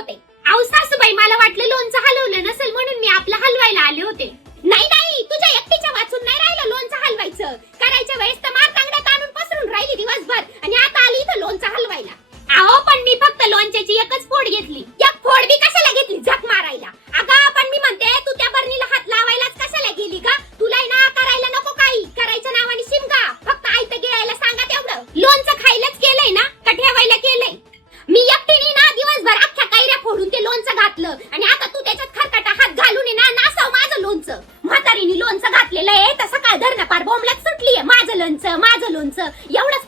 होते. अहो सासूबाई, मला वाटलं लोणचं हलवलं नसेल म्हणून मी आपलं हलवायला आले होते. नाही नाही, तुझ्या एकटीच्या वाचून नाही राहिलं लोणचं हलवायचं. करायच्या वेळेस तर मारतांगड्यात आणून पसरून राहिली दिवसभर आणि आता आली इथं लोणचं हलवायला. अहो पण मी फक्त लोणच्याची एकच फोड घेतली. एक फोड बी कशाला घेतली झक मारायला? अगं पण मी म्हणते तू त्या बरणीला हात लावायलाच कशाला गेली का? तुला ना करायला नको काही, करायच्या नावाने शिमगा. फक्त आयतं गिळायला सांगा तेवढं. लोणचं खायलाच केलंय ना का ठेवायला केलंय? मी एकटीने ना दिवसभर अख्ख्या कैऱ्या फोडून ते लोणचं घातलं आणि आता तू त्याच्यात खरकटा हात घालून ना नासाव माझं लोणचं. म्हातारीने लोणचं घातलेलं आहे तर सकाळ धरणं पार बोंबलाच सुटलीये. माझं लोणचं माझं लोणचं एवढं